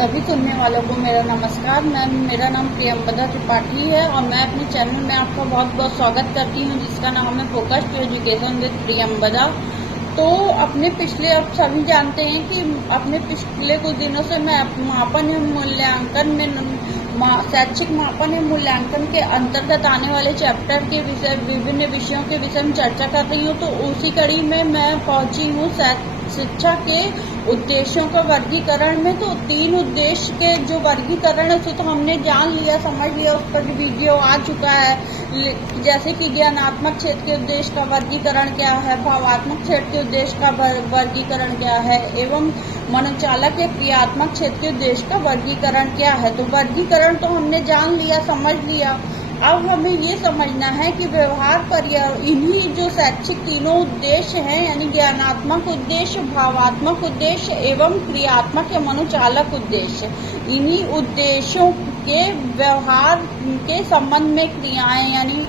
सभी सुनने वालों को मेरा नमस्कार। मेरा नाम प्रियंबदा त्रिपाठी है और मैं अपने चैनल में आपका बहुत बहुत स्वागत करती हूं, जिसका नाम है focus to education with Priyambada. तो अपने पिछले, आप सभी जानते हैं कि अपने पिछले कुछ दिनों से मैं मापन एवं मूल्यांकन में शैक्षिक मापन एवं मूल्यांकन के अंतर्गत आने वाले चैप्टर के विषय, विभिन्न विषयों के विषय में चर्चा कर रही हूँ। तो उसी कड़ी में मैं पहुंची हूँ शिक्षा के उद्देश्यों का वर्गीकरण में। तो 3 उद्देश्य के जो वर्गीकरण है उसे तो हमने जान लिया, समझ लिया, उस पर वीडियो आ चुका है। जैसे कि ज्ञानात्मक क्षेत्र के उद्देश्य का वर्गीकरण क्या है, भावात्मक क्षेत्र के उद्देश्य का वर्गीकरण क्या है, एवं मनोचालक या क्रियात्मक क्षेत्र के उद्देश्य का वर्गीकरण क्या है। तो वर्गीकरण तो हमने जान लिया, समझ लिया। अब हमें ये समझना है कि व्यवहार पर इन्हीं जो शैक्षिक तीनों उद्देश्य हैं, यानी ज्ञानात्मक उद्देश्य, भावात्मक उद्देश्य एवं क्रियात्मक या मनोचालक उद्देश्य, इन्हीं उद्देश्यों के व्यवहार के संबंध में क्रियाएं, यानी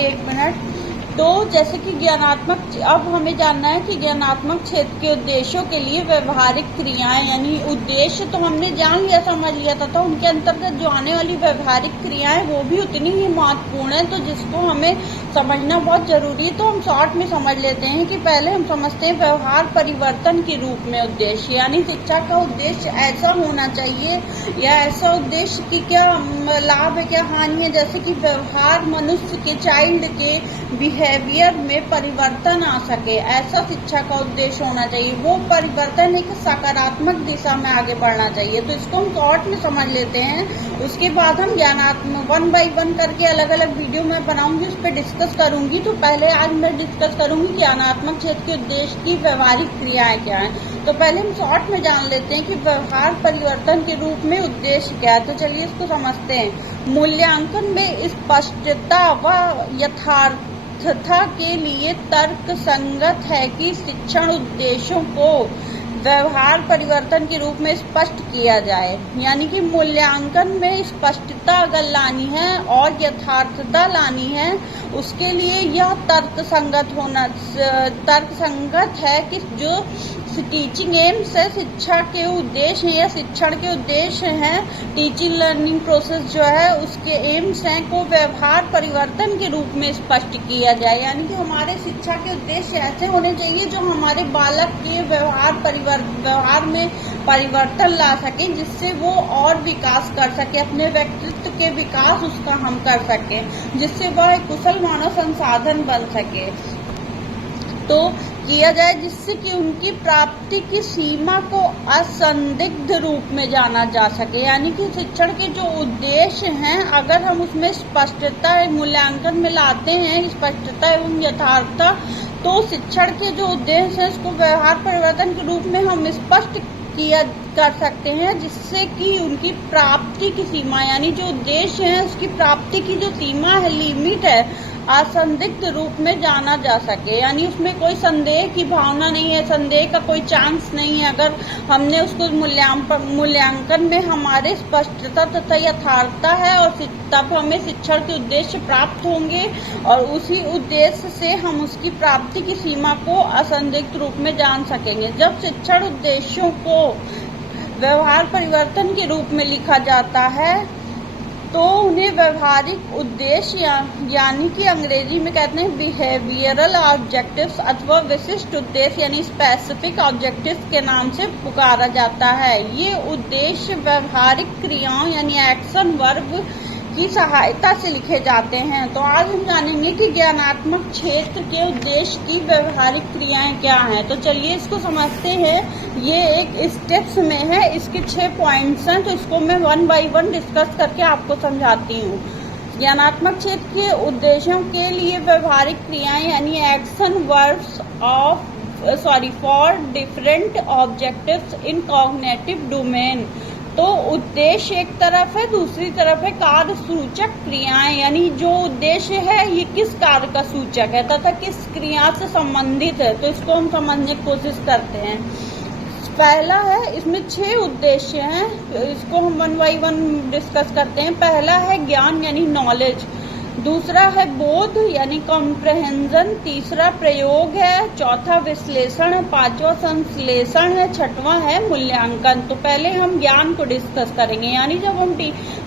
एक मिनट। तो जैसे कि ज्ञानात्मक, अब हमें जानना है कि ज्ञानात्मक क्षेत्र के उद्देश्यों के लिए व्यवहारिक क्रियाएं, यानी उद्देश्य तो हमने जान लिया, समझ लिया था। तो उनके अंतर्गत जो आने वाली व्यवहारिक क्रियाएं वो भी उतनी ही महत्वपूर्ण है, तो जिसको हमें समझना बहुत जरूरी है। तो हम शॉर्ट में समझ लेते हैं कि पहले हम समझते हैं व्यवहार परिवर्तन के रूप में उद्देश्य, यानी शिक्षा का उद्देश्य ऐसा होना चाहिए या ऐसा उद्देश्य की क्या लाभ है, क्या हानि है। जैसे कि व्यवहार मनुष्य के, चाइल्ड के बिहेवियर में परिवर्तन आ सके, ऐसा शिक्षा का उद्देश्य होना चाहिए। वो परिवर्तन एक सकारात्मक दिशा में आगे बढ़ना चाहिए। तो इसको हम शॉर्ट में समझ लेते हैं। उसके बाद हम ज्ञानात्मक 1 बाय 1 करके अलग अलग वीडियो में बनाऊंगी, उस पर डिस्कस करूंगी। तो पहले आज मैं डिस्कस करूंगी ज्ञानात्मक क्षेत्र के उद्देश्य की व्यवहारिक क्रियाएं क्या है। तो पहले हम शॉर्ट में जान लेते हैं कि व्यवहार परिवर्तन के रूप में उद्देश्य क्या है। तो चलिए इसको समझते हैं। मूल्यांकन में स्पष्टता व यथार्थता के लिए तर्क संगत है कि शिक्षण उद्देश्यों को व्यवहार परिवर्तन के रूप में स्पष्ट किया जाए, यानी कि मूल्यांकन में स्पष्टता अगर लानी है और यथार्थता लानी है, उसके लिए यह तर्क संगत है कि जो टीचिंग एम्स है, शिक्षा के उद्देश्य हैं या शिक्षण के उद्देश्य हैं, टीचिंग लर्निंग प्रोसेस जो है उसके एम्स हैं, को व्यवहार परिवर्तन के रूप में स्पष्ट किया जाए। यानी कि हमारे शिक्षा के उद्देश्य ऐसे होने चाहिए जो हमारे बालक के व्यवहार में परिवर्तन ला सके, जिससे वो और विकास कर सके, अपने व्यक्तित्व के विकास उसका हम कर सके, जिससे वह एक कुशल मानव संसाधन बन सके। तो किया जाए जिससे कि उनकी प्राप्ति की सीमा को असंदिग्ध रूप में जाना जा सके। यानी कि शिक्षण के जो उद्देश्य हैं, अगर हम उसमें स्पष्टता मूल्यांकन में लाते हैं, स्पष्टता एवं यथार्थता, तो शिक्षण के जो उद्देश्य हैं उसको व्यवहार परिवर्तन के रूप में हम स्पष्ट कर सकते हैं, जिससे कि उनकी प्राप्ति की सीमा, यानी जो उद्देश्य है उसकी प्राप्ति की जो सीमा है, लिमिट है, असंदिग्ध रूप में जाना जा सके। यानी उसमें कोई संदेह की भावना नहीं है, संदेह का कोई चांस नहीं है। अगर हमने उसको मूल्यांकन में हमारे स्पष्टता तथा यथार्थता है, और तब हमें शिक्षण के उद्देश्य प्राप्त होंगे, और उसी उद्देश्य से हम उसकी प्राप्ति की सीमा को असंदिग्ध रूप में जान सकेंगे। जब शिक्षण उद्देश्यों को व्यवहार परिवर्तन के रूप में लिखा जाता है तो उन्हें व्यवहारिक उद्देश्य, यानी कि अंग्रेजी में कहते हैं बिहेवियरल ऑब्जेक्टिव्स अथवा विशिष्ट उद्देश्य, यानी स्पेसिफिक ऑब्जेक्टिव्स के नाम से पुकारा जाता है। ये उद्देश्य व्यवहारिक क्रियाओं, यानी एक्शन वर्ब की सहायता से लिखे जाते हैं। तो आज हम जानेंगे कि ज्ञानात्मक क्षेत्र के उद्देश्य की व्यवहारिक क्रियाएं क्या हैं। तो चलिए इसको समझते हैं। ये एक स्टेप्स में है, इसके 6 पॉइंट्स हैं, तो इसको मैं 1 बाय 1 डिस्कस करके आपको समझाती हूँ। ज्ञानात्मक क्षेत्र के उद्देश्यों के लिए व्यवहारिक क्रियाएं, यानी action verbs for different objectives in cognitive domain. तो उद्देश्य एक तरफ है, दूसरी तरफ है कार्य सूचक क्रियाएं, यानी जो उद्देश्य है ये किस कार्य का सूचक है तथा किस क्रिया से संबंधित है। तो इसको हम समझने की कोशिश करते हैं। पहला है, इसमें 6 उद्देश्य हैं, इसको हम 1 बाय 1 डिस्कस करते हैं। पहला है ज्ञान, यानी नॉलेज। दूसरा है बोध यानी कॉम्प्रहेंजन, तीसरा प्रयोग है, चौथा विश्लेषण है, पांचवा संश्लेषण है, छठवां है मूल्यांकन। तो पहले हम ज्ञान को डिस्कस करेंगे, यानी जब हम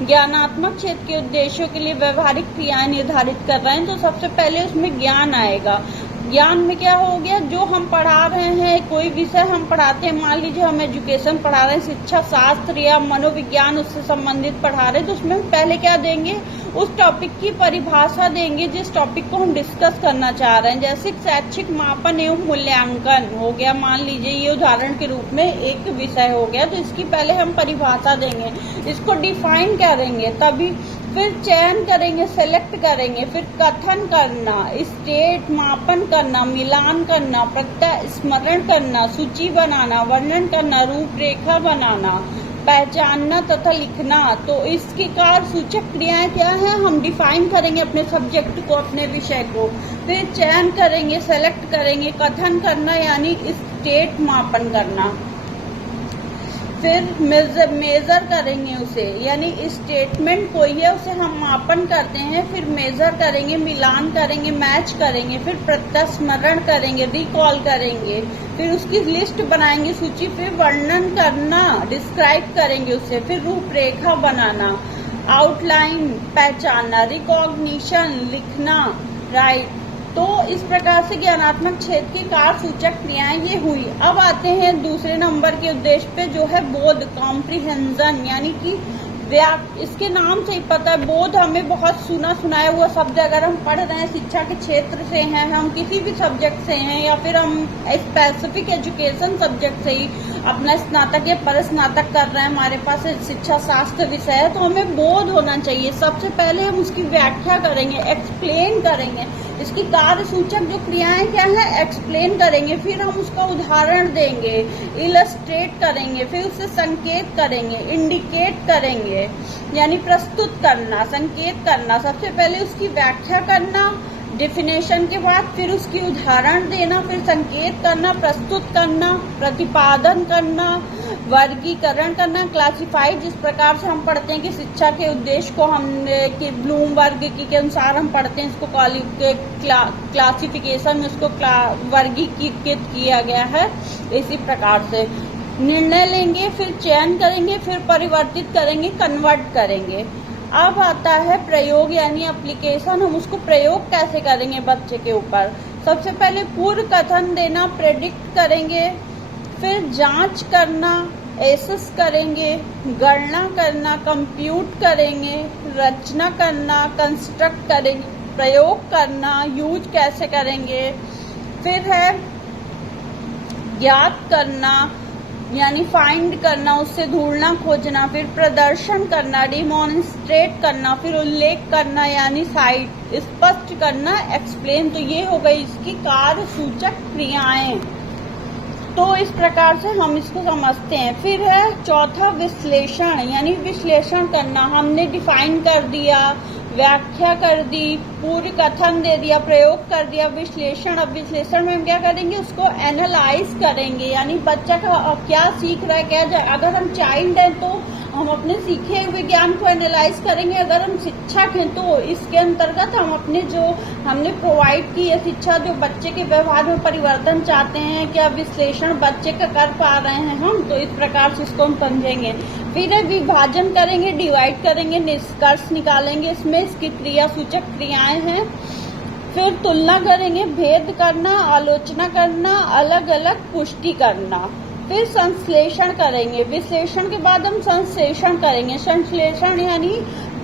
ज्ञानात्मक क्षेत्र के उद्देश्यों के लिए व्यवहारिक क्रियाएं निर्धारित कर रहे हैं तो सबसे पहले उसमें ज्ञान आएगा। ज्ञान में क्या हो गया, जो हम पढ़ा रहे हैं, कोई विषय हम पढ़ाते हैं, मान लीजिए हम एजुकेशन पढ़ा रहे हैं, शिक्षा शास्त्र या मनोविज्ञान उससे संबंधित पढ़ा रहे हैं, तो उसमें हम पहले क्या देंगे, उस टॉपिक की परिभाषा देंगे जिस टॉपिक को हम डिस्कस करना चाह रहे हैं। जैसे शैक्षिक मापन एवं मूल्यांकन हो गया, मान लीजिए ये उदाहरण के रूप में एक विषय हो गया, तो इसकी पहले हम परिभाषा देंगे, इसको डिफाइन करेंगे, तभी फिर चयन करेंगे, सेलेक्ट करेंगे, फिर कथन करना, स्टेट मापन करना, मिलान करना, प्रत्यय स्मरण करना, सूची बनाना, वर्णन करना, रूपरेखा बनाना, पहचानना तथा लिखना। तो इसकी कार्य सूचक क्रियाएं क्या हैं, हम डिफाइन करेंगे अपने सब्जेक्ट को, अपने विषय को, फिर चयन करेंगे, सेलेक्ट करेंगे, कथन करना यानी स्टेट मापन करना, फिर मेजर करेंगे उसे, यानी स्टेटमेंट कोई है उसे हम मापन करते हैं, फिर मेजर करेंगे, मिलान करेंगे, मैच करेंगे, फिर प्रत्यास्मरण करेंगे, रिकॉल करेंगे, फिर उसकी लिस्ट बनाएंगे, सूची, फिर वर्णन करना, डिस्क्राइब करेंगे उसे, फिर रूपरेखा बनाना, आउटलाइन पहचानना, रिकॉग्निशन लिखना, राइट। तो इस प्रकार से ज्ञानात्मक क्षेत्र की कार्य सूचक क्रियाएं ये हुई। अब आते हैं दूसरे नंबर के उद्देश्य पे, जो है बोध, कॉम्प्रिहेंजन, यानी कि इसके नाम से ही पता है, बोध हमें बहुत सुनाया हुआ शब्द। अगर हम पढ़ रहे हैं, शिक्षा के क्षेत्र से हैं, हम किसी भी सब्जेक्ट से हैं, या फिर हम स्पेसिफिक एजुकेशन सब्जेक्ट से ही अपना स्नातक या परस्नातक कर रहे हैं, हमारे पास शिक्षा शास्त्र विषय है, तो हमें बोध होना चाहिए। सबसे पहले हम उसकी व्याख्या करेंगे, एक्सप्लेन करेंगे, इसकी कार्य सूचक जो क्रियाएं क्या है एक्सप्लेन करेंगे, फिर हम उसका उदाहरण देंगे, इलस्ट्रेट करेंगे, फिर उससे संकेत करेंगे, इंडिकेट करेंगे, यानी प्रस्तुत करना, संकेत करना। सबसे पहले उसकी व्याख्या करना, डेफिनेशन के बाद फिर उसकी उदाहरण देना, फिर संकेत करना, प्रस्तुत करना, प्रतिपादन करना, वर्गीकरण करना, क्लासिफाई, जिस प्रकार से हम पढ़ते हैं कि शिक्षा के उद्देश्य को हमने कि ब्लूम वर्ग के अनुसार हम पढ़ते हैं, इसको क्लासिफिकेशन में उसको वर्गीकृत किया गया है। इसी प्रकार से निर्णय लेंगे, फिर चयन करेंगे, फिर परिवर्तित करेंगे, कन्वर्ट करेंगे। अब आता है प्रयोग यानी एप्लीकेशन, हम उसको प्रयोग कैसे करेंगे बच्चे के ऊपर। सबसे पहले पूर्व कथन देना, प्रेडिक्ट करेंगे, फिर जांच करना, एसेस करेंगे, गणना करना, कंप्यूट करेंगे, रचना करना, कंस्ट्रक्ट करेंगे, प्रयोग करना, यूज कैसे करेंगे, फिर है ज्ञात करना यानी फाइंड करना, उससे ढूंढना, खोजना, फिर प्रदर्शन करना, डिमॉन्स्ट्रेट करना, फिर उल्लेख करना यानी साइट, स्पष्ट करना, एक्सप्लेन। तो ये हो गई इसकी कार्य सूचक क्रियाएं। तो इस प्रकार से हम इसको समझते हैं। फिर है चौथा विश्लेषण, यानी विश्लेषण करना। हमने डिफाइन कर दिया, व्याख्या कर दी, पूरी कथन दे दिया, प्रयोग कर दिया, विश्लेषण। अब विश्लेषण में हम क्या करेंगे, उसको एनालाइज करेंगे, यानी बच्चा का क्या सीख रहा है, क्या अगर हम चाइल्ड हैं तो हम अपने सीखे हुए ज्ञान को एनालाइज करेंगे, अगर हम शिक्षक हैं तो इसके अंतर्गत हम अपने जो हमने प्रोवाइड की है शिक्षा, जो बच्चे के व्यवहार में परिवर्तन चाहते हैं, क्या विश्लेषण बच्चे का कर पा रहे हैं हम, तो इस प्रकार से इसको हम समझेंगे। फिर विभाजन करेंगे, डिवाइड करेंगे, निष्कर्ष निकालेंगे, इसमें इसकी क्रिया सूचक क्रियाएं हैं। फिर तुलना करेंगे, भेद करना, आलोचना करना, अलग अलग पुष्टि करना। फिर संश्लेषण करेंगे, विश्लेषण के बाद हम संश्लेषण करेंगे। संश्लेषण यानी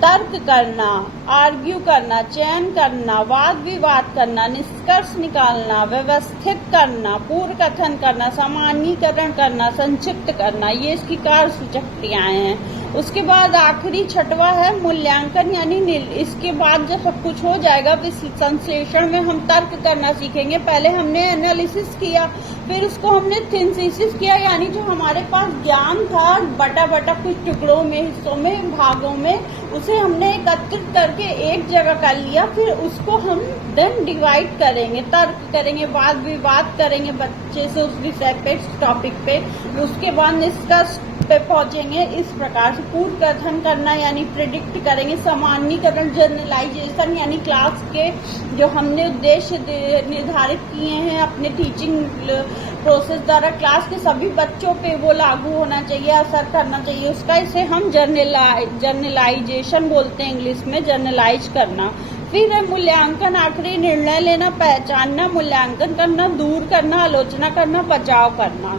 तर्क करना, आर्ग्यू करना, चयन करना, वाद विवाद करना, निष्कर्ष निकालना, व्यवस्थित करना, पूर्व कथन करना, सामान्यीकरण करना, संक्षिप्त करना। ये इसकी कार्य सूचक क्रियाएं हैं। उसके बाद आखिरी छठवा है मूल्यांकन, यानी इसके बाद जब सब कुछ हो जाएगा संश्लेषण में हम तर्क करना सीखेंगे। पहले हमने एनालिसिस किया, फिर उसको हमने सिंथेसिस किया, यानी जो हमारे पास ज्ञान था बटा बटा कुछ टुकड़ों में, हिस्सों में, भागों में, उसे हमने एकत्रित करके एक जगह कर लिया। फिर उसको हम देन डिवाइड करेंगे, तर्क करेंगे, वाद विवाद करेंगे बच्चे से उस विषय पे, टॉपिक पे। उसके बाद निष्कर्ष पे पहुंचेंगे। इस प्रकार से पूर्व कथन करना यानी प्रिडिक्ट करेंगे, सामान्यीकरण जनरलाइजेशन यानी क्लास के जो हमने उद्देश्य निर्धारित किए हैं अपने टीचिंग प्रोसेस द्वारा क्लास के सभी बच्चों पे वो लागू होना चाहिए, असर करना चाहिए उसका, इसे हम जर्नलाइजेशन बोलते हैं इंग्लिश में, जर्नलाइज करना। फिर है मूल्यांकन, आखिरी निर्णय लेना, पहचानना, मूल्यांकन करना, दूर करना, आलोचना करना, बचाव करना।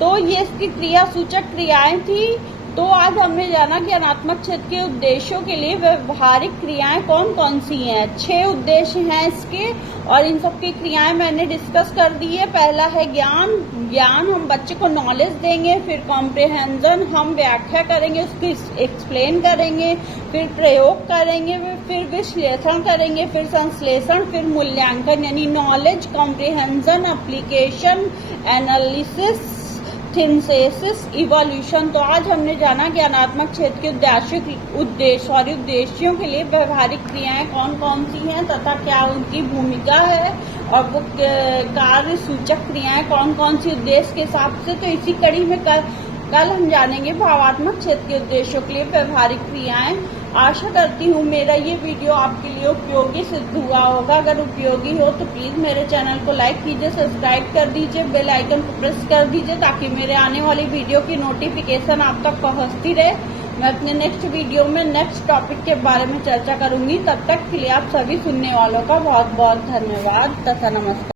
तो ये इसकी क्रिया सूचक क्रियाएं थी। तो आज हमने जाना कि ज्ञानात्मक क्षेत्र के उद्देश्यों के लिए व्यवहारिक क्रियाएं कौन कौन सी हैं। 6 उद्देश्य हैं इसके और इन सब की क्रियाएं मैंने डिस्कस कर दी है। पहला है ज्ञान, ज्ञान हम बच्चे को नॉलेज देंगे। फिर कॉम्प्रिहेंशन, हम व्याख्या करेंगे, उसकी एक्सप्लेन करेंगे। फिर प्रयोग करेंगे, फिर विश्लेषण करेंगे, फिर संश्लेषण, फिर मूल्यांकन यानी knowledge, comprehension, application, analysis, synthesis, evolution. तो आज हमने जाना ज्ञानात्मक क्षेत्र के उद्देश्यों के लिए व्यवहारिक क्रियाएं कौन कौन सी हैं तथा क्या उनकी भूमिका है, और वो कार्य सूचक क्रियाएं कौन कौन सी उद्देश्य के हिसाब से। तो इसी कड़ी में कल हम जानेंगे भावात्मक क्षेत्र के उद्देश्यों के लिए व्यवहारिक क्रियाएं। आशा करती हूँ मेरा ये वीडियो आपके लिए उपयोगी सिद्ध हुआ होगा। अगर उपयोगी हो तो प्लीज़ मेरे चैनल को लाइक कीजिए, सब्सक्राइब कर दीजिए, बेल आइकन को प्रेस कर दीजिए ताकि मेरे आने वाली वीडियो की नोटिफिकेशन आप तक पहुँचती रहे। मैं अपने नेक्स्ट वीडियो में नेक्स्ट टॉपिक के बारे में चर्चा करूँगी। तब तक के लिए आप सभी सुनने वालों का बहुत बहुत धन्यवाद तथा नमस्कार।